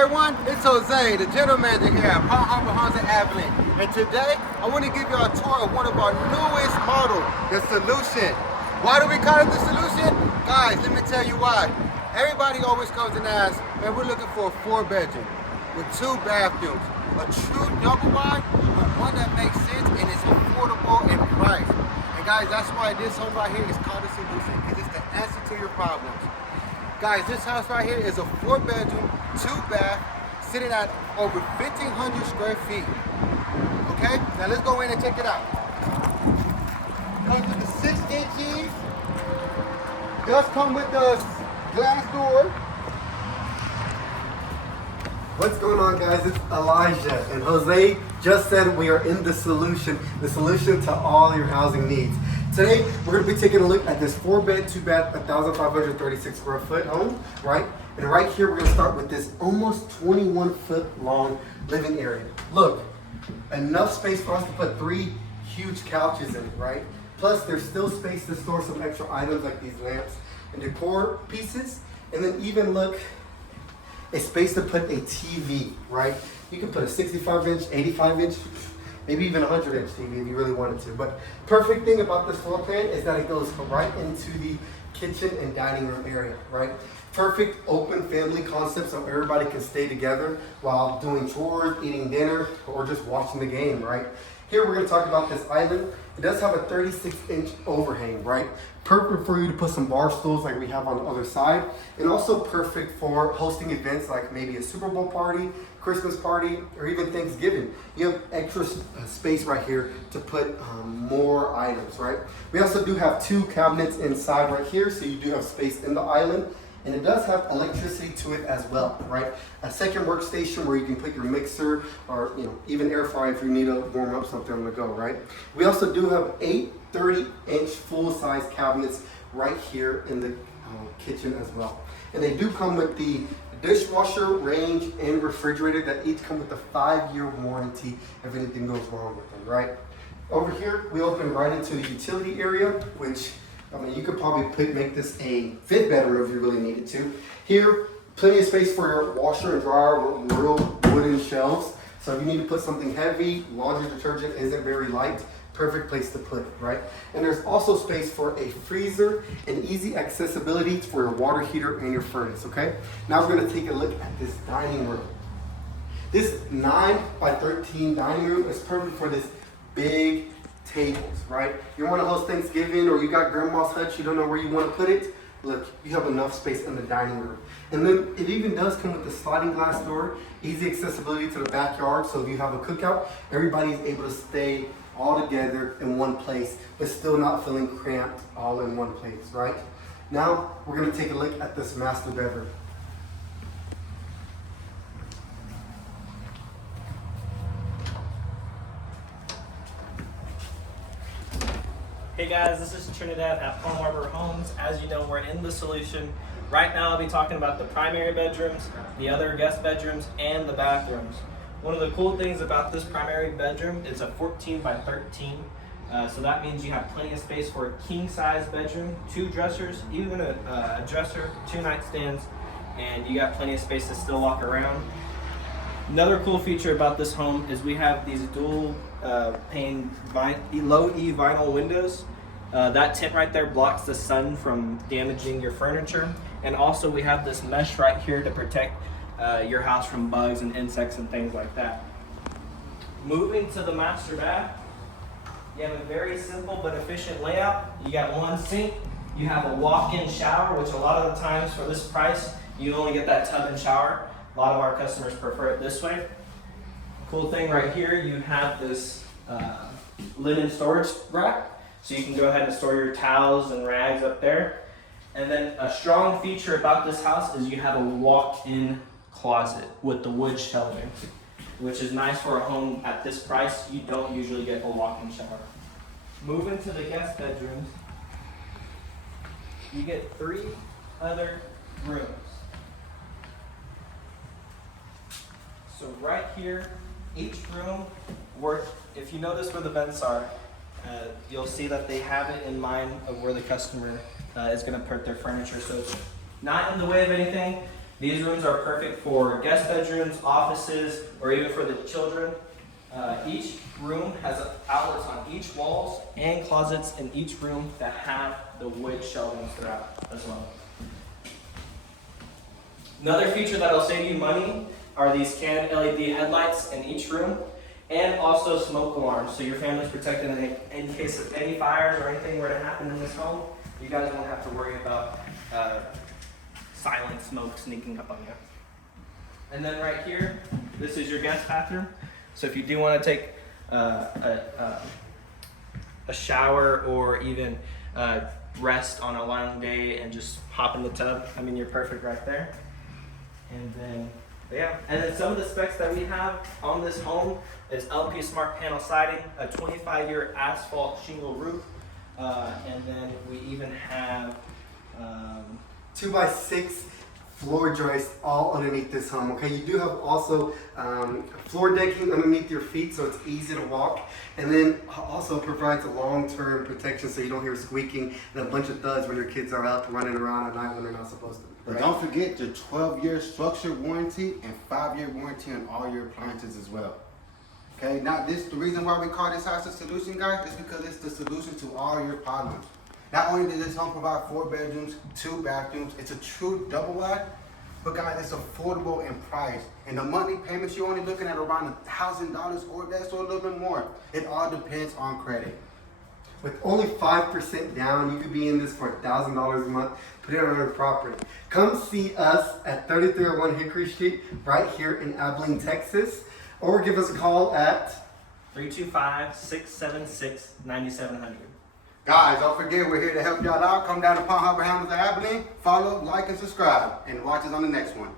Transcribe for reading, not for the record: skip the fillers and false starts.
everyone, it's Jose, the general manager here at Palm Harbor Homes in Abilene. And today, I want to give you a tour of one of our newest models, the Solution. Why do we call it the Solution? Guys, let me tell you why. Everybody always comes and asks, man, we're looking for a 4-bedroom with 2 bathrooms. A true double wide, but one that makes sense and is affordable in price. And guys, that's why this home right here is called the Solution, because it's the answer to your problems. Guys, this house right here is a 4-bedroom, 2-bath, sitting at over 1,500 square feet. Okay, now let's go in and check it out. Comes with the 6-inch keys. Does come with the glass door. What's going on, guys? It's Elijah, and Jose just said we are in the solution to all your housing needs. Today, we're going to be taking a look at this 4-bed, 2-bath, 1,536 square foot home, right? And right here, we're going to start with this almost 21-foot long living area. Look, enough space for us to put 3 huge couches in it, right? Plus, there's still space to store some extra items like these lamps and decor pieces. And then even look, a space to put a TV, right? You can put a 65-inch, 85-inch, maybe even 100-inch TV if you really wanted to. But perfect thing about this floor plan is that it goes right into the kitchen and dining room area, right? Perfect open family concept so everybody can stay together while doing chores, eating dinner, or just watching the game, right? Here we're going to talk about this island. It does have a 36-inch overhang, right? Perfect for you to put some bar stools like we have on the other side. And also perfect for hosting events like maybe a Super Bowl party, Christmas party, or even Thanksgiving. You have extra space right here to put more items, right? We also do have 2 cabinets inside right here, so you do have space in the island. And it does have electricity to it as well, right? A second workstation where you can put your mixer or even air fryer if you need to warm up something on the go, right? We also do have 8 30-inch full-size cabinets right here in the kitchen as well. And they do come with the dishwasher, range, and refrigerator that each come with a 5-year warranty if anything goes wrong with them, right? Over here, we open right into the utility area, which you could probably make this a 5th bedroom if you really needed to. Here, plenty of space for your washer and dryer with real wooden shelves. So if you need to put something heavy, laundry detergent isn't very light, perfect place to put it, right? And there's also space for a freezer and easy accessibility for your water heater and your furnace, okay? Now we're gonna take a look at this dining room. This 9 by 13 dining room is perfect for this big tables, right? You want to host Thanksgiving or you got grandma's hutch, you don't know where you want to put it. Look, you have enough space in the dining room. And then it even does come with the sliding glass door, easy accessibility to the backyard. So if you have a cookout, everybody's able to stay all together in one place, but still not feeling cramped all in one place, right? Now we're going to take a look at this master bedroom. Hey guys, this is Trinidad at Palm Harbor Homes. As you know, we're in the solution. Right now I'll be talking about the primary bedrooms, the other guest bedrooms, and the bathrooms. One of the cool things about this primary bedroom is a 14 by 13. So that means you have plenty of space for a king size bedroom, 2 dressers, even a dresser, 2 nightstands, and you got plenty of space to still walk around. Another cool feature about this home is we have these dual pane low E vinyl windows. That tint right there blocks the sun from damaging your furniture. And also we have this mesh right here to protect your house from bugs and insects and things like that. Moving to the master bath, you have a very simple but efficient layout. You got 1 sink, you have a walk-in shower, which a lot of the times for this price, you only get that tub and shower. A lot of our customers prefer it this way. Cool thing right here, you have this linen storage rack, so you can go ahead and store your towels and rags up there. And then a strong feature about this house is you have a walk-in closet with the wood shelving, which is nice for a home at this price. You don't usually get a walk-in shower. Moving to the guest bedrooms, you get 3 other rooms. So right here, each room, if you notice where the vents are, you'll see that they have it in mind of where the customer is going to put their furniture. So it's not in the way of anything. These rooms are perfect for guest bedrooms, offices, or even for the children. Each room has outlets on each walls and closets in each room that have the wood shelvings throughout as well. Another feature that'll save you money are these canned LED headlights in each room, and also smoke alarms, so your family's protected in case of any fires or anything were to happen in this home. You guys won't have to worry about silent smoke sneaking up on you. And then right here, this is your guest bathroom. So if you do want to take a shower or even rest on a long day and just hop in the tub, I mean, you're perfect right there. And then, yeah. And then some of the specs that we have on this home is LP Smart Panel siding, a 25-year asphalt shingle roof, and then we even have 2x6 floor joists all underneath this home. Okay, you do have also floor decking underneath your feet, so it's easy to walk, and then also provides a long-term protection so you don't hear squeaking and a bunch of thuds when your kids are out running around at night when they're not supposed to. But don't forget the 12-year structure warranty and 5-year warranty on all your appliances as well. Okay, now the reason why we call this house a solution, guys, is because it's the solution to all your problems. Not only does this home provide 4 bedrooms, 2 bathrooms, it's a true double wide, but guys, it's affordable in price. And the monthly payments, you're only looking at around $1,000 or less or a little bit more. It all depends on credit. With only 5% down, you could be in this for $1,000 a month. Put it on your property. Come see us at 3301 Hickory Street right here in Abilene, Texas. Or give us a call at 325-676-9700. Guys, don't forget we're here to help y'all out. Come down to Palm Harbor, Hamilton, Abilene. Follow, like, and subscribe. And watch us on the next one.